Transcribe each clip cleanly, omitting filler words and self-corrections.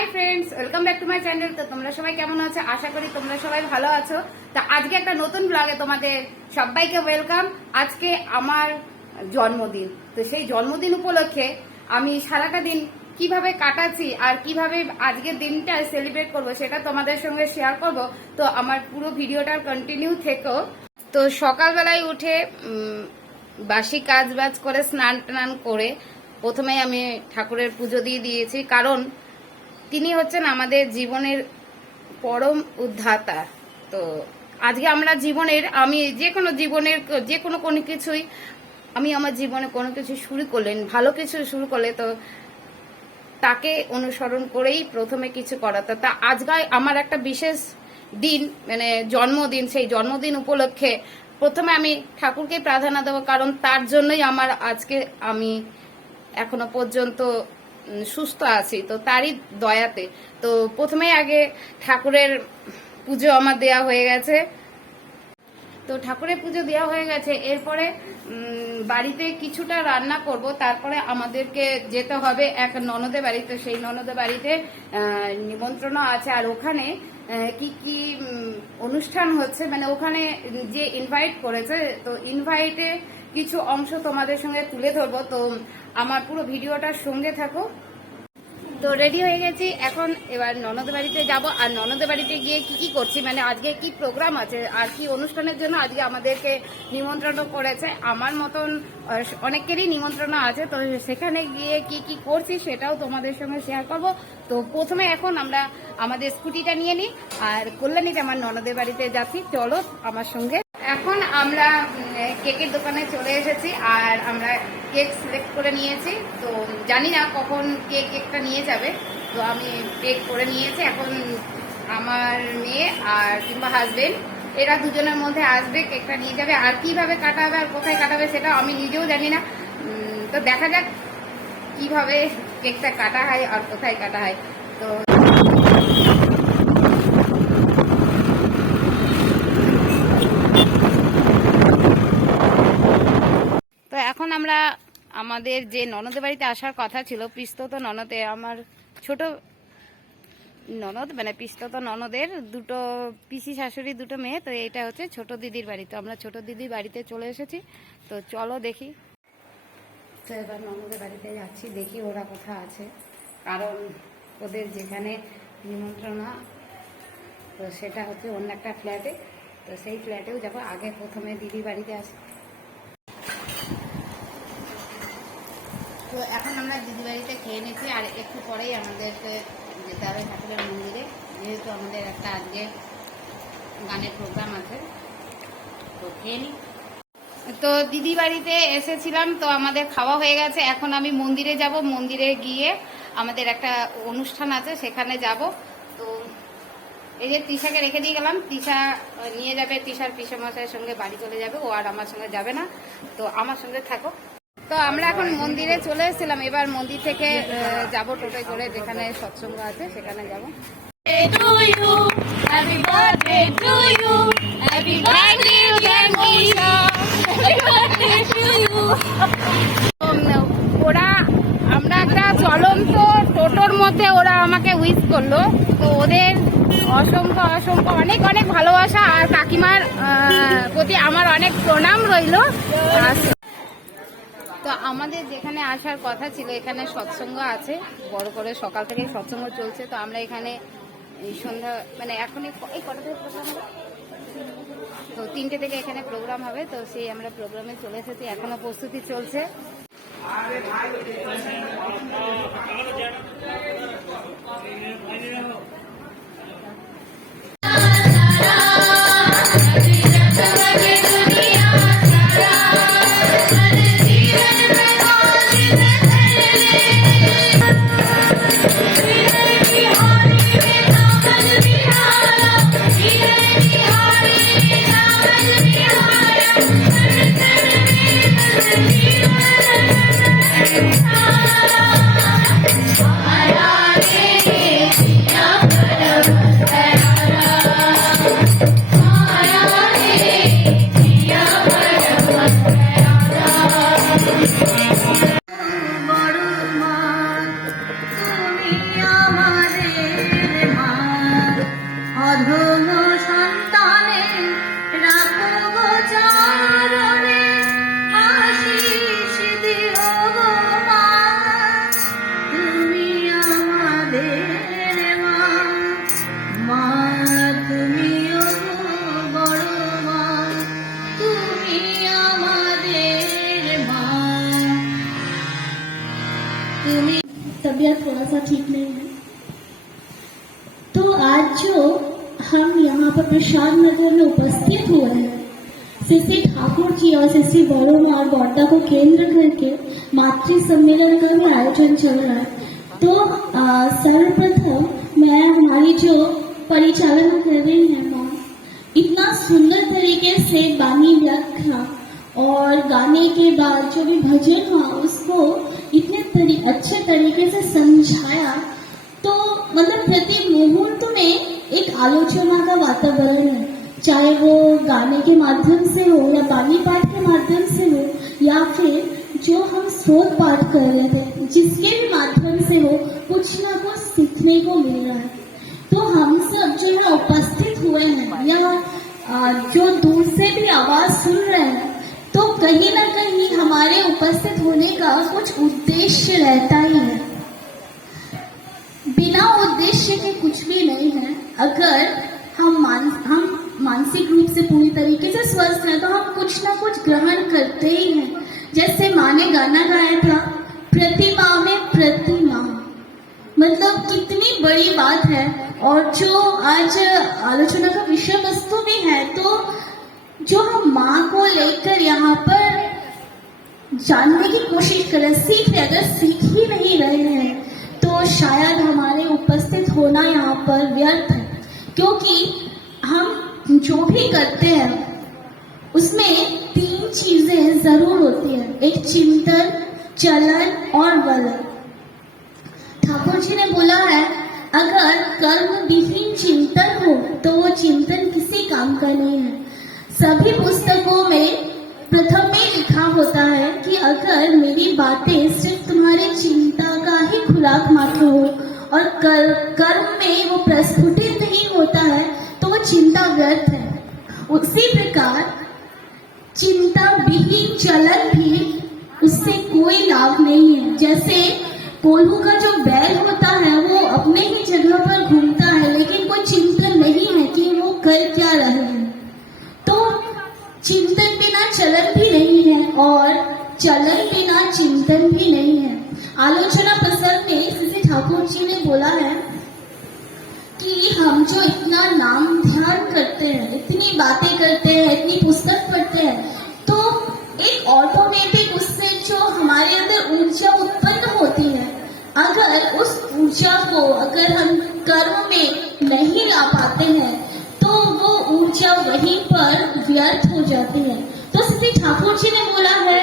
Hi friends, welcome back to my channel. তো তোমরা সবাই কেমন আছো? আশা করি তোমরা সবাই ভালো আছো। তো আজকে একটা নতুন ব্লগে তোমাদের সবাইকে ওয়েলকাম। আজকে আমার জন্মদিন, তো সেই জন্মদিন উপলক্ষে আমি সারাটা দিন কিভাবে কাটাচ্ছি আর কিভাবে আজকের দিনটা সেলিব্রেট করব সেটা তোমাদের সঙ্গে শেয়ার করব। তো আমার পুরো ভিডিওটা কন্টিনিউ থেকো। তো সকালবেলায় উঠে বাসি কাজ বাজ করে স্নান টান করে প্রথমে আমি ঠাকুরের পুজো দিয়ে দিয়েছি, কারণ তিনি হচ্ছেন আমাদের জীবনের পরম উদ্ধাতা। তো আজকে আমরা আমি যে কোনো কিছুই আমি আমার জীবনে কোনো কিছু শুরু করলেন, ভালো কিছু শুরু করলে তো তাকে অনুসরণ করেই প্রথমে কিছু করা। তা আজকে আমার একটা বিশেষ দিন, মানে জন্মদিন। সেই জন্মদিন উপলক্ষে প্রথমে আমি ঠাকুরকে প্রাধান্য দেবো, কারণ তার জন্যই আমি এখনো পর্যন্ত সুস্থ আছি, তো তারই দয়াতে। তো প্রথমে আগে ঠাকুরের পুজো আমার দেয়া হয়ে গেছে। তো ঠাকুরের পুজো দেওয়া হয়ে গেছে, এরপরে বাড়িতে কিছুটা রান্না করব, তারপরে আমাদেরকে যেতে হবে এক ননদের বাড়িতে। সেই ননদের বাড়িতে নিমন্ত্রণ আছে, আর ওখানে কি কি অনুষ্ঠান হচ্ছে, মানে ওখানে যে ইনভাইট করেছে, তো ইনভাইটে কিছু অংশ তোমাদের সঙ্গে তুলে ধরবো। তো আমার পুরো ভিডিওটার সঙ্গে থাকো। তো রেডি হয়ে গেছি, এখন এবার ননদের বাড়িতে যাব। আর ননদের বাড়িতে গিয়ে কি কি করছি, মানে আজকে কি প্রোগ্রাম আছে আর কি অনুষ্ঠানের জন্য আজকে আমাদেরকে নিমন্ত্রণ করেছে, আমার মতন অনেকেরই নিমন্ত্রণ আছে। তো সেখানে গিয়ে কি কি করছি সেটাও তোমাদের সঙ্গে শেয়ার করব। তো প্রথমে এখন আমরা আমাদের স্কুটিটা নিয়ে নিই, আর কল্যাণীতে আমার ননদের বাড়িতে যাচ্ছি, চলো আমার সঙ্গে। এখন আমরা কেকের দোকানে চলে এসেছি, আর আমরা কেক সিলেক্ট করে নিয়েছি। তো জানি না কখন কেকটা নিয়ে যাবে, তো আমি কেক করে নিয়েছি। এখন আমার মেয়ে আর কিংবা হাজবেন্ড, এরা দুজনের মধ্যে আসবে, কেকটা নিয়ে যাবে। আর কিভাবে কাটা হবে আর কোথায় কাটাবে সেটা আমি নিজেও জানি না। তো দেখা যাক কিভাবে কেকটা কাটা হয় আর কোথায় কাটা হয়। তো এখন আমরা আমাদের যে ননদের বাড়িতে আসার কথা ছিল, পিস্তত ননদে, আমার ছোট ননদ, মানে পিস্তত ননদের দুটো পিসি শাশুড়ি, দুটো মেয়ে। তো এটা হচ্ছে ছোট দিদির বাড়ি। তো আমরা ছোট দিদির বাড়িতে চলে এসেছি, তো চলো দেখি। তো এবার ননদের বাড়িতে যাচ্ছি, দেখি ওরা কোথা আছে, কারণ ওদের যেখানে নিমন্ত্রণ, তো সেটা হচ্ছে অন্য একটা ফ্ল্যাটে। তো সেই ফ্ল্যাটেও যাবো, আগে প্রথমে দিদির বাড়িতে আসি। তো এখন আমরা দিদি বাড়িতে খেয়ে নিচ্ছি, আর একটু পরেই আমাদেরকে যেতে হবে ঠাকুরের মন্দিরে, যেহেতু আমাদের একটা আজকে গানের প্রোগ্রাম আছে। তো খেয়ে নিই। তো দিদি বাড়িতে এসেছিলাম, তো আমাদের খাওয়া হয়ে গেছে। এখন আমি মন্দিরে যাব, মন্দিরে গিয়ে আমাদের একটা অনুষ্ঠান আছে, সেখানে যাব। তো এই যে তিশাকে রেখে দিয়ে গেলাম, তিশা নিয়ে যাবে, তিশার পিসেমশাইয়ের সঙ্গে বাড়ি চলে যাবে, ও আর আমার সঙ্গে যাবে না। তো আমার সঙ্গে থাকো। তো আমরা এখন মন্দিরে চলে এসেছিলাম, এবার মন্দির থেকে যাব টোটোয় করে, যেখানে সৎসঙ্গ আছে সেখানে যাব। আমরা একটা চলন্ত টোটোর মধ্যে ওরা আমাকে উইশ করলো। তো ওদের অসংখ্য অসংখ্য অনেক অনেক ভালোবাসা, আর কাকিমার প্রতি আমার অনেক প্রণাম রইল। তো আমাদের যেখানে আসার কথা ছিল, এখানে সৎসঙ্গ আছে, বড় করে সকাল থেকে সৎসঙ্গ চলছে। তো আমরা এখানে এই সন্ধ্যা, মানে এখন এই কটা থেকে প্রোগ্রাম হবে, তো 3টে থেকে এখানে প্রোগ্রাম হবে। তো সেই আমরা প্রোগ্রামে চলে এসেছি, এখনো প্রস্তুতি চলছে। तबीयत थोड़ा सा ठीक नहीं है। तो आज जो हम यहाँ पर प्रसाद नगर में उपस्थित हुए हैं, श्री ठाकुर जी और श्री बड़ों और गौड़ा को केंद्र करके मातृ सम्मेलन का भी आयोजन चल रहा है। तो सर्वप्रथम मैं हमारी जो परिचालन कर रही हैं माँ, इतना सुंदर तरीके से बानी व्याख्या और गाने के बाद जो भी भजन हुआ उसको इतने अच्छे तरीके से समझाया, तो मतलब प्रति मुहूर्त में एक आलोचना का वातावरण है, चाहे वो गाने के माध्यम से हो या बानी पाठ के माध्यम से हो या फिर जो हम स्रोत पाठ कर रहे थे जिसके भी माध्यम से हो, कुछ ना कुछ सीखने को मिल रहा है। तो हम सब जो है उपस्थित हुए हैं या जो दूर से भी आवाज सुन रहे हैं, तो कहीं ना कहीं हमारे उपस्थित होने का कुछ उद्देश्य रहता ही है। बिना उद्देश्य के कुछ भी नहीं है। अगर हम मानसिक रूप से पूरी तरीके से स्वस्थ हैं तो हम कुछ ना कुछ ग्रहण करते ही हैं। जैसे माँ ने गाना गाया था, प्रतिमा में प्रतिमा, मतलब कितनी बड़ी बात है। और जो आज आलोचना का विषय वस्तु भी है, तो जो हम माँ को लेकर यहाँ पर जानने की कोशिश करें, सीख रहे, अगर सीख ही नहीं रहे हैं तो शायद हमारे उपस्थित होना यहाँ पर व्यर्थ है। क्योंकि हम जो भी करते हैं उसमें 3 चीजें जरूर होती हैं, एक चिंतन, चलन और वलन। ठाकुर जी ने बोला है, अगर कर्म विहीन चिंतन हो तो वो चिंतन किसी काम का नहीं है। सभी पुस्तकों में प्रथम में लिखा होता है कि अगर मेरी बातें सिर्फ तुम्हारी चिंता का ही खुराक मात्र हो और कर्म में वो प्रस्फुटित नहीं होता है तो वो चिंता व्यर्थ है। उसी प्रकार चिंता विहीन चलन भी, उससे कोई लाभ नहीं है। जैसे कोल्हू का जो बैल होता है वो अपने ही जगह पर घूमता है, लेकिन कोई चिंतन नहीं है कि वो कर क्या रहे हैं। तो चिंतन बिना चलन भी नहीं है और चलन बिना चिंतन भी नहीं है। आलोचना पसंद में श्री ठाकुर जी ने बोला है कि हम जो इतना नाम ध्यान करते हैं, इतनी बातें करते हैं, इतनी पुस्तक पढ़ते हैं, तो एक ऑटोमेटिक उससे जो हमारे अंदर ऊर्जा उत्पन्न होती है, अगर उस ऊर्जा को अगर हम कर्म में नहीं ला पाते हैं तो वो ऊर्जा वहीं पर व्यर्थ हो जाती है। तो श्री ठाकुर जी ने बोला है,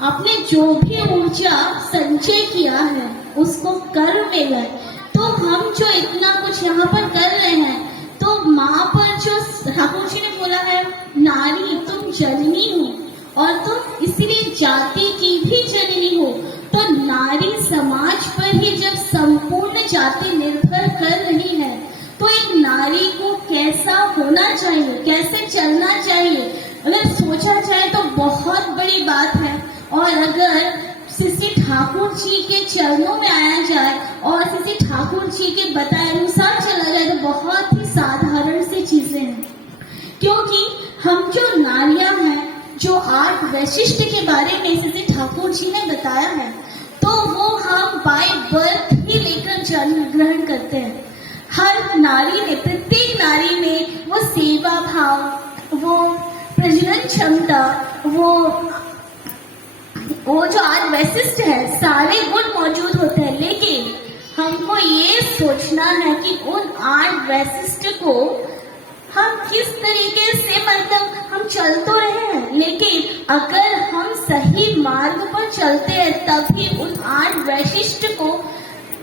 आपने जो भी ऊर्जा संचय किया है उसको कर्म में लाए। तो हम जो इतना कुछ यहाँ पर कर रहे हैं, तो माँ पर जो ठाकुर जी ने बोला है, नारी तुम जननी हो और तुम इसीलिए जाति की भी जननी हो। तो नारी समाज पर ही जब संपूर्ण जाति निर्भर कर रही है, तो एक नारी को कैसा होना चाहिए, कैसे चलना चाहिए, अगर सोचा जाए तो बहुत बड़ी बात है। और अगर श्री ठाकुर जी के चरणों में आया जाए और श्री ठाकुर जी के बताए अनुसार चला जाए तो बहुत ही साधारण सी चीजें हैं। क्योंकि हम जो नारियां हैं, जो 8 वैशिष्ट के बारे में श्री ठाकुर जी ने बताया है, तो वो हम बाय बर्थ ही लेकर जन्म ग्रहण करते हैं। हर नारी में, प्रत्येक नारी में वो सेवा भाव, वो प्रजनन क्षमता, वो जो 8 वैशिष्ट है, सारे गुण मौजूद होते हैं। लेकिन हमको ये सोचना है कि उन 8 वैशिष्ट को हम किस तरीके से, मतलब हम चल तो रहे हैं, लेकिन अगर हम सही मार्ग पर चलते हैं तभी उन 8 वैशिष्ट को,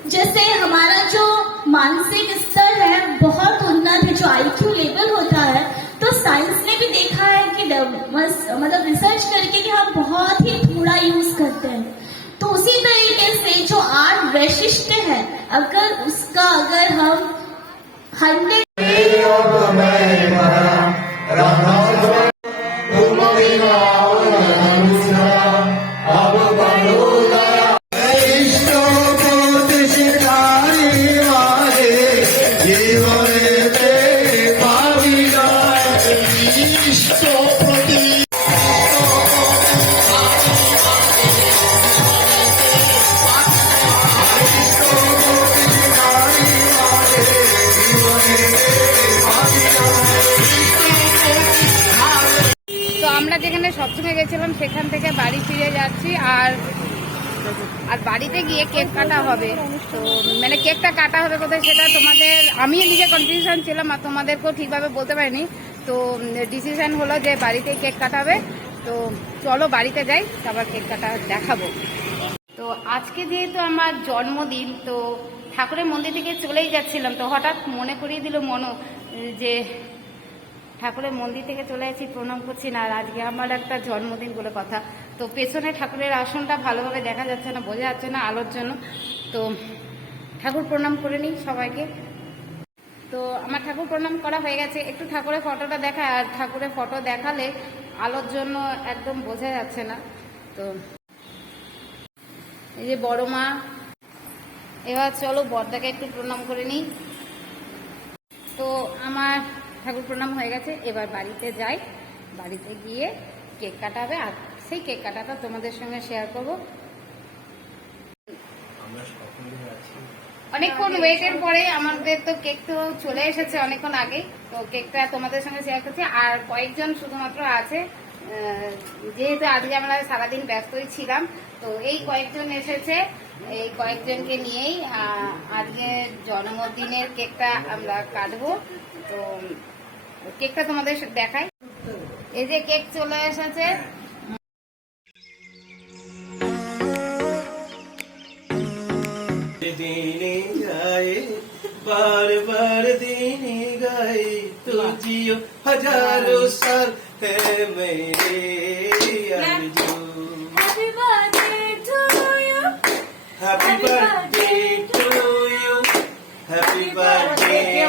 जैसे हमारा जो मानसिक स्तर है बहुत उन्नत है, जो IQ लेवल होता है, तो साइंस ने भी देखा है कि मतलब रिसर्च करके कि हम बहुत ही थोड़ा यूज करते हैं। तो उसी तरीके से जो 8 वैशिष्ट है, अगर उसका अगर हम 100 Stop যেখানে সবসময় গেছিলাম সেখান থেকে বাড়ি ফিরে যাচ্ছি। আর বাড়িতে গিয়ে কেক কাটা হবে। তো মানে কেকটা কাটা হবে কোথায় সেটা তোমাদের, আমি নিজে কনফিউশন ছিলাম আর তোমাদেরকেও ঠিকভাবে বলতে পারিনি। তো ডিসিশন হলো যে বাড়িতে কেক কাটাবে। তো চলো বাড়িতে যাই, তারপর কেক কাটা দেখাবো। তো আজকে যেহেতু আমার জন্মদিন, তো ঠাকুরের মন্দির থেকে চলেই যাচ্ছিলাম, তো হঠাৎ মনে করিয়ে দিল মনো যে ঠাকুরের মন্দির থেকে চলে আসছি, প্রণাম করছি না, আর আজকে আমার একটা জন্মদিন বলে কথা। তো পেছনে ঠাকুরের আসনটা ভালোভাবে দেখা যাচ্ছে না, বোঝা যাচ্ছে না আলোর জন্য। তো ঠাকুর প্রণাম করে নিই সবাইকে। তো আমার ঠাকুর প্রণাম করা হয়ে গেছে। একটু ঠাকুরের ফটোটা দেখায়, আর ঠাকুরের ফটো দেখালে আলোর জন্য একদম বোঝা যাচ্ছে না। তো এই যে বড় মা, এবার চলো বড়দাকে একটু প্রণাম করে নিই। তো আমার ঠাকুর প্রণাম হয়ে গেছে, এবার বাড়িতে যাই। বাড়িতে গিয়ে কেক কাটা হবে, আর সেই কেক কাটাটা তোমাদের সঙ্গে শেয়ার করবো। অনেকক্ষণ ওয়েটের পরে আমাদের তো কেক তো চলে এসেছে অনেকক্ষণ আগে। তো কেকটা তোমাদের সঙ্গে শেয়ার করছি। আর কয়েকজন শুধুমাত্র আছে, যেহেতু আজকে আমরা সারাদিন ব্যস্তই ছিলাম, তো এই কয়েকজন এসেছে। এই কয়েকজনকে নিয়েই আজকে জন্মদিনের কেকটা আমরা কাটবো। তো কেকটা তোমাদের দেখাই। এই যে কেক চলে এসেছে। दिने गाए बार बार दिने गाए तू जियो हजारों साल है मेरे Arju. Happy birthday to you. Happy birthday to you. Happy birthday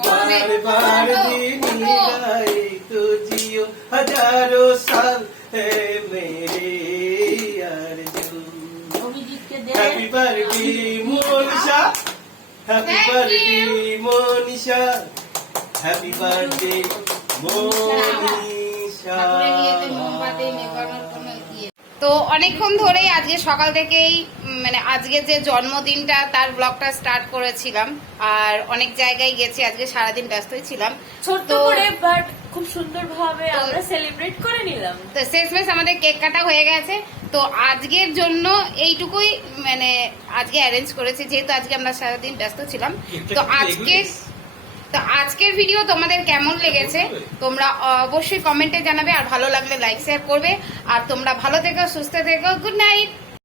बार बार दिन गाए तो जियो हजारों साल है मेरे Arju. Happy birthday Monisha, happy birthday Monisha, happy birthday Monisha. তো অনেকক্ষণ ধরেই আজকে সকাল থেকেই মানে আজকে যে জন্মদিনটা তার ব্লগটা স্টার্ট করেছিলাম, আর অনেক জায়গায় গেছি, আজকে সারাদিন ব্যস্তই ছিলাম। ছোট্ট তো- করে বাট খুব সুন্দর ভাবে আমরা সেলিব্রেট করে নিলাম। তো শেষমেশ আমাদের কেক কাটা হয়ে গেছে। তো আজকের জন্য এইটুকুই মানে আজকে অ্যারেঞ্জ করেছি, যেহেতু আজকে আমরা সারাদিন ব্যস্ত ছিলাম। তো আজকের ভিডিও তোমাদের কেমন লেগেছে তোমরা অবশ্যই কমেন্টে জানাবে, আর ভালো লাগলে লাইক শেয়ার করবে। আর তোমরা ভালো থেকো, সুস্থ থেকো। Good night.